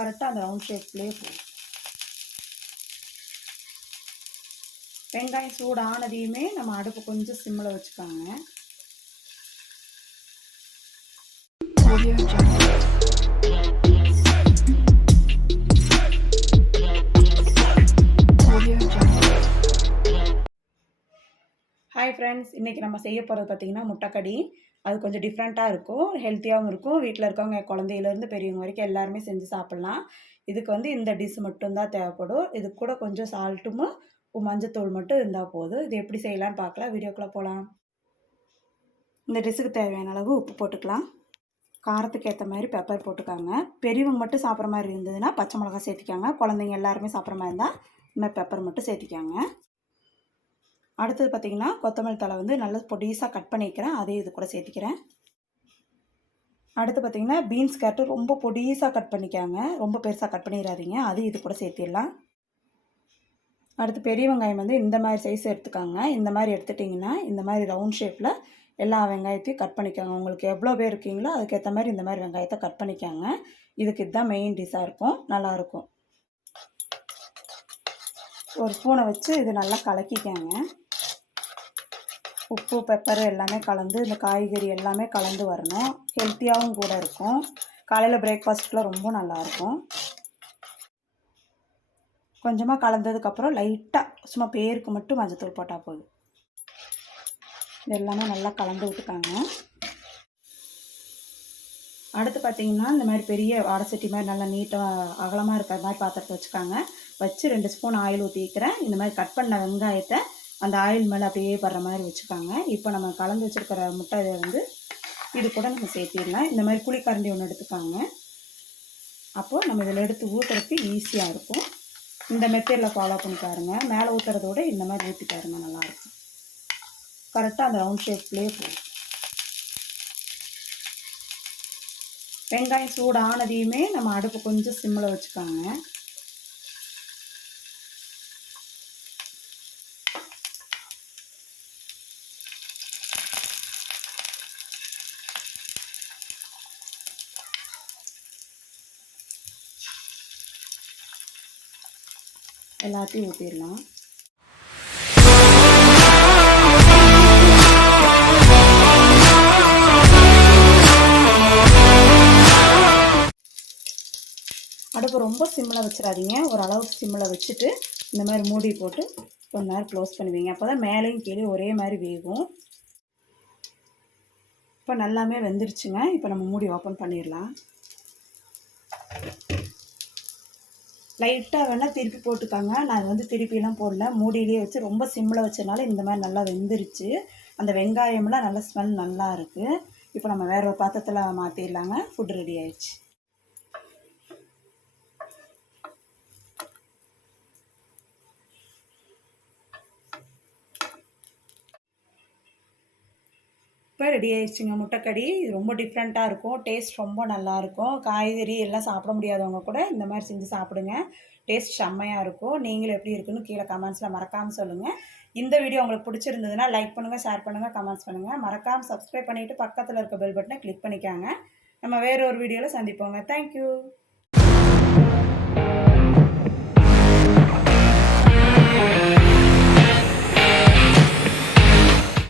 கரெக்டாக அந்த ரவுண்ட் ஷேப்லேயே போகும். வெங்காயம் சூடு ஆனதையுமே நம்ம அடுப்பு கொஞ்சம் சிம்மில் வச்சுக்காங்க. ஹாய் ஃப்ரெண்ட்ஸ், இன்றைக்கி நம்ம செய்ய போகிறது பார்த்திங்கன்னா முட்டைக்கடி. அது கொஞ்சம் டிஃப்ரெண்ட்டாக இருக்கும், ஹெல்த்தியாகவும் இருக்கும். வீட்டில் இருக்கவங்க குழந்தையிலேருந்து பெரியவங்க வரைக்கும் எல்லாருமே செஞ்சு சாப்பிட்லாம். இதுக்கு வந்து இந்த டிஷ் மட்டும்தான் தேவைப்படும். இது கூட கொஞ்சம் சால்ட்டும் மஞ்சத்தூள் மட்டும் இருந்தால் போதும். இது எப்படி செய்யலான்னு பார்க்கலாம். வீடியோக்குள்ளே போகலாம். இந்த டிஷ்ஷுக்கு தேவையான அளவு உப்பு போட்டுக்கலாம். காரத்துக்கு ஏற்ற மாதிரி பெப்பர் போட்டுக்காங்க. பெரியவங்க மட்டும் சாப்பிட்ற மாதிரி இருந்ததுன்னா பச்சை மிளகா சேர்த்திக்காங்க. குழந்தைங்க எல்லாருமே சாப்பிட்ற மாதிரி இருந்தால் இந்த மாதிரி பெப்பர் மட்டும் சேர்த்திக்காங்க. அடுத்தது பார்த்திங்கன்னா கொத்தமல்லி தழை வந்து நல்லா பொடிசாக கட் பண்ணிக்கிறேன், அதையும் இது கூட சேர்த்திக்கிறேன். அடுத்து பார்த்திங்கன்னா பீன்ஸ் கேரட்டு ரொம்ப பொடிசாக கட் பண்ணிக்காங்க, ரொம்ப பெருசாக கட் பண்ணிடாதீங்க, அதையும் இது கூட சேர்த்திடலாம். அடுத்து பெரிய வெங்காயம் வந்து இந்த மாதிரி சைஸ் எடுத்துக்காங்க. இந்த மாதிரி எடுத்துட்டிங்கன்னா இந்த மாதிரி ரவுண்ட் ஷேப்பில் எல்லா வெங்காயத்தையும் கட் பண்ணிக்காங்க. உங்களுக்கு எவ்வளோ பேர் இருக்கீங்களோ அதுக்கேற்ற மாதிரி இந்த மாதிரி வெங்காயத்தை கட் பண்ணிக்காங்க. இதுக்கு இதுதான் மெயின் டிஷ்ஷாக இருக்கும், நல்லாயிருக்கும். ஒரு ஸ்பூனை வச்சு இது நல்லா கலக்கிக்காங்க. உப்பு பெப்பர் எல்லாமே கலந்து இந்த காய்கறி எல்லாமே கலந்து வரணும். ஹெல்த்தியாகவும் கூட இருக்கும். காலையில் பிரேக்ஃபாஸ்ட்டில் ரொம்ப நல்லாயிருக்கும். கொஞ்சமாக கலந்ததுக்கப்புறம் லைட்டாக சும்மா பேருக்கு மட்டும் மஞ்சத்தூள் போட்டால் போதும். இது எல்லாமே நல்லா கலந்து விட்டுக்காங்க. அடுத்து பார்த்திங்கன்னா இந்த மாதிரி பெரிய வாடை சட்டி மாதிரி நல்லா நீட்டாக அகலமாக இருக்கிற மாதிரி பாத்திரத்தை வச்சுக்காங்க. வச்சு 2 ஸ்பூன் ஆயில் ஊற்றிக்கிறேன். இந்த மாதிரி கட் பண்ண வெங்காயத்தை அந்த ஆயில் மேலே அப்படியே படுற மாதிரி வச்சுக்காங்க. இப்போ நம்ம கலந்து வச்சுருக்கிற முட்டையை வந்து இது கூட நம்ம சேர்த்திடலாம். இந்த மாதிரி புளிக்கரண்டி ஒன்று எடுத்துக்காங்க. அப்போது நம்ம இதில் எடுத்து ஊற்றுறதுக்கு ஈஸியாக இருக்கும். இந்த மெத்தடில் ஃபாலோ பண்ணி பாருங்கள். மேலே ஊற்றுறதோட இந்த மாதிரி ஊற்றி பாருங்கள், நல்லாயிருக்கும். கரெக்டாக அந்த ரவுண்ட் ஷேப்லேயே போகும். வெங்காயம் சூடு ஆனதையுமே நம்ம அடுப்பு கொஞ்சம் சிம்மில் வச்சுக்காங்க. எல்லாத்தையும் ஊற்றிடலாம். அடுப்பு ரொம்ப சிம்மில் வச்சிடாதீங்க, ஒரு அளவுக்கு சிம்மில் வச்சுட்டு இந்த மாதிரி மூடி போட்டு கொஞ்ச நேரம் க்ளோஸ் பண்ணுவீங்க. அப்போ தான் மேலேயும் கீழே ஒரே மாதிரி வேகும். இப்போ நல்லாமே வெந்துருச்சுங்க. இப்போ நம்ம மூடி ஓப்பன் பண்ணிடலாம். லைட்டாக வேணால் திருப்பி போட்டுக்காங்க. நான் வந்து திருப்பிலாம் போடல, மூடியிலே வச்சு ரொம்ப சிம்மில் வச்சனால இந்த மாதிரி நல்லா வெந்துருச்சு. அந்த வெங்காயம்லாம் நல்லா ஸ்மெல் நல்லா இருக்குது. இப்போ நம்ம வேற ஒரு பாத்திரத்தில் மாற்றிடலாங்க. ஃபுட் ரெடி ஆயிடுச்சு. இப்போ ரெடி ஆயிடுச்சுங்க முட்டைக்கடி. இது ரொம்ப டிஃப்ரெண்ட்டாக இருக்கும், டேஸ்ட் ரொம்ப நல்லாயிருக்கும். காய்கறி எல்லாம் சாப்பிட முடியாதவங்க கூட இந்த மாதிரி செஞ்சு சாப்பிடுங்க, டேஸ்ட் செம்மையாக இருக்கும். நீங்களும் எப்படி இருக்குன்னு கீழே கமெண்ட்ஸில் மறக்காமல் சொல்லுங்கள். இந்த வீடியோ உங்களுக்கு பிடிச்சிருந்ததுன்னா லைக் பண்ணுங்கள், ஷேர் பண்ணுங்கள், கமெண்ட்ஸ் பண்ணுங்கள். மறக்காமல் சப்ஸ்கிரைப் பண்ணிவிட்டு பக்கத்தில் இருக்க பெல் பட்டனை கிளிக் பண்ணிக்காங்க. நம்ம வேறு ஒரு வீடியோவில் சந்திப்போங்க. தேங்க்யூ.